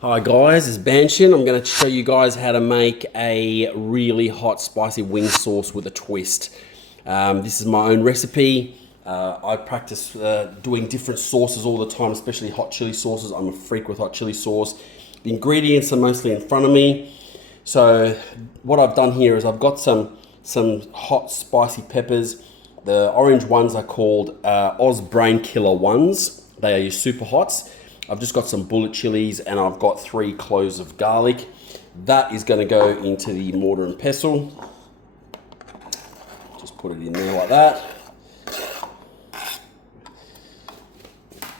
Hi guys, it's Banshin. I'm going to show you guys how to make a really hot spicy wing sauce with a twist. This is my own recipe. I practice doing different sauces all the time, especially hot chili sauces. I'm a freak with hot chili sauce. The ingredients are mostly in front of me. So what I've done here is I've got some hot spicy peppers. The orange ones are called Oz Brain Killer ones. They are your super hots. I've just got some bullet chilies and I've got 3 cloves of garlic. That is going to go into the mortar and pestle. Just put it in there like that.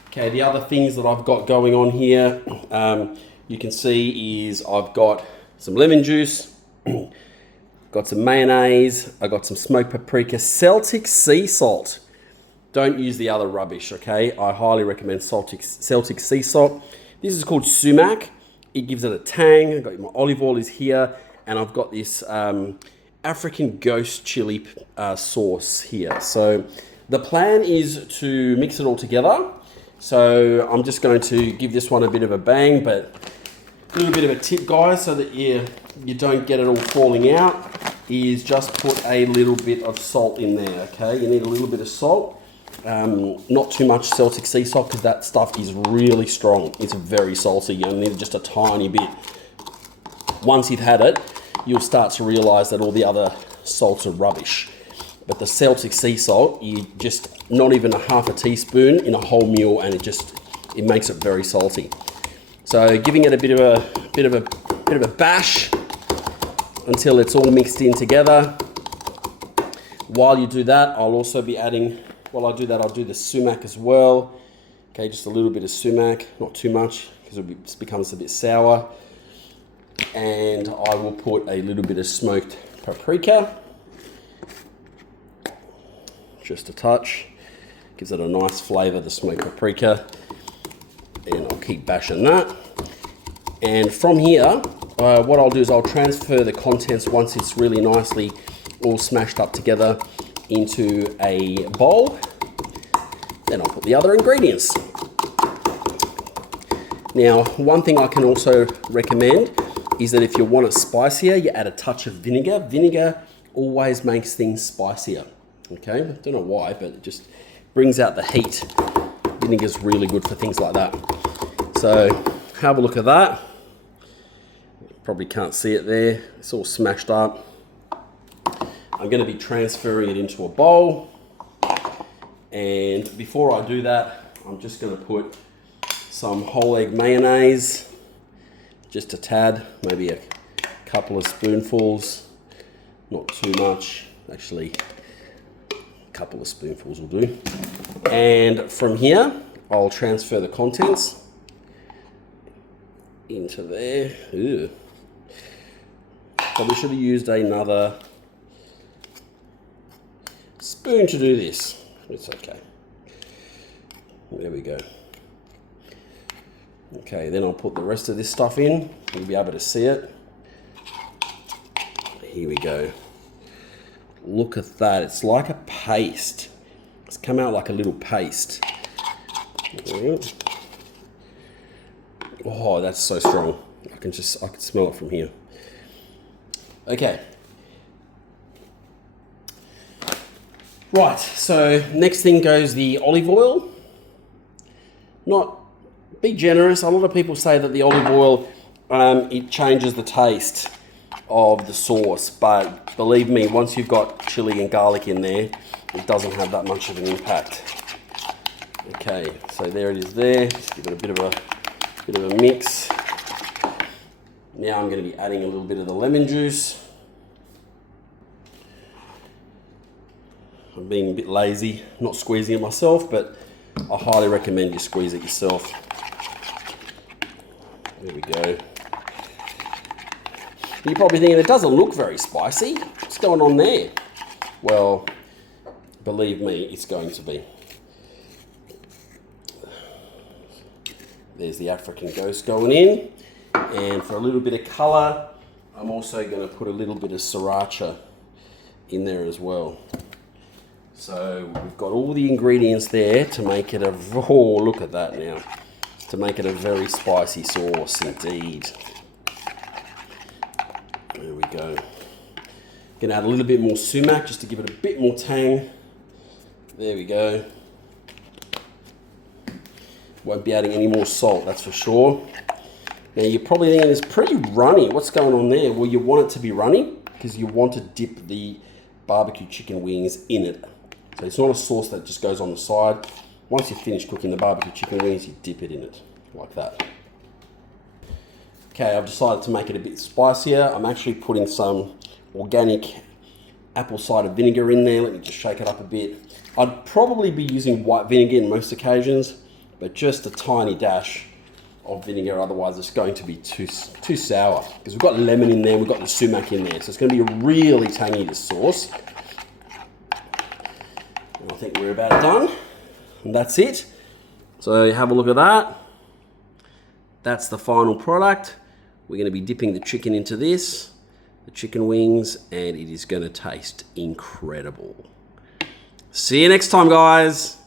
Okay, the other things that I've got going on here, you can see is I've got some lemon juice, got some mayonnaise, I got some smoked paprika, Celtic sea salt. Don't use the other rubbish, okay? I highly recommend Celtic sea salt. This is called sumac. It gives it a tang. I've got my olive oil is here, and I've got this African ghost chili sauce here. So the plan is to mix it all together. So I'm just going to give this one a bit of a bang, but a little bit of a tip, guys, so that you don't get it all falling out, is just put a little bit of salt in there, okay? You need a little bit of salt. Not too much Celtic sea salt because that stuff is really strong. It's very salty. You need just a tiny bit. Once you've had it, you'll start to realize that all the other salts are rubbish. But the Celtic sea salt, you just not even a half a teaspoon in a whole meal, and it makes it very salty. So giving it a bit of a bash until it's all mixed in together. While you do that, I'll also be adding. While I do that, I'll do the sumac as well. Okay, just a little bit of sumac, not too much, because it becomes a bit sour. And I will put a little bit of smoked paprika. Just a touch. Gives it a nice flavor, the smoked paprika. And I'll keep bashing that. And from here, what I'll do is I'll transfer the contents once it's really nicely all smashed up together into a bowl. Then I'll put the other ingredients. Now, one thing I can also recommend is that if you want it spicier, you add a touch of vinegar. Vinegar always makes things spicier. Okay, I don't know why, but it just brings out the heat. Vinegar's really good for things like that. So have a look at that. Probably can't see it there. It's all smashed up. I'm going to be transferring it into a bowl, and before I do that, I'm just going to put some whole egg mayonnaise, just a tad, maybe a couple of spoonfuls, not too much, actually a couple of spoonfuls will do. And from here, I'll transfer the contents into there. Ew. Probably should have used another spoon to do this. It's okay. There we go. Okay, then I'll put the rest of this stuff in. You'll be able to see it. Here we go. Look at that. It's like a paste. It's come out like a little paste. Oh, that's so strong. I can smell it from here. Okay. Right, so next thing goes the olive oil. Be generous. A lot of people say that the olive oil, it changes the taste of the sauce, but believe me, once you've got chili and garlic in there, it doesn't have that much of an impact. Okay, so there it is there. Just give it a bit of a mix. Now I'm going to be adding a little bit of the lemon juice. I'm being a bit lazy, not squeezing it myself, but I highly recommend you squeeze it yourself. There we go. You're probably thinking it doesn't look very spicy. What's going on there? Well, believe me, it's going to be. There's the African ghost going in. And for a little bit of color, I'm also going to put a little bit of sriracha in there as well. So we've got all the ingredients there to make it oh, look at that now. to make it a very spicy sauce indeed. There we go. Gonna add a little bit more sumac just to give it a bit more tang. There we go. Won't be adding any more salt, that's for sure. Now you're probably thinking it's pretty runny. What's going on there? Well, you want it to be runny because you want to dip the barbecue chicken wings in it. So it's not a sauce that just goes on the side. Once you finish cooking the barbecue chicken wings, you dip it in it, like that. Okay, I've decided to make it a bit spicier. I'm actually putting some organic apple cider vinegar in there. Let me just shake it up a bit. I'd probably be using white vinegar in most occasions, but just a tiny dash of vinegar, otherwise it's going to be too sour. Because we've got lemon in there, we've got the sumac in there, so it's going to be really tangy, this sauce. And I think we're about done, and that's it. So have a look at that. That's the final product. We're going to be dipping the chicken into this, the chicken wings, and it is going to taste incredible. See you next time, guys.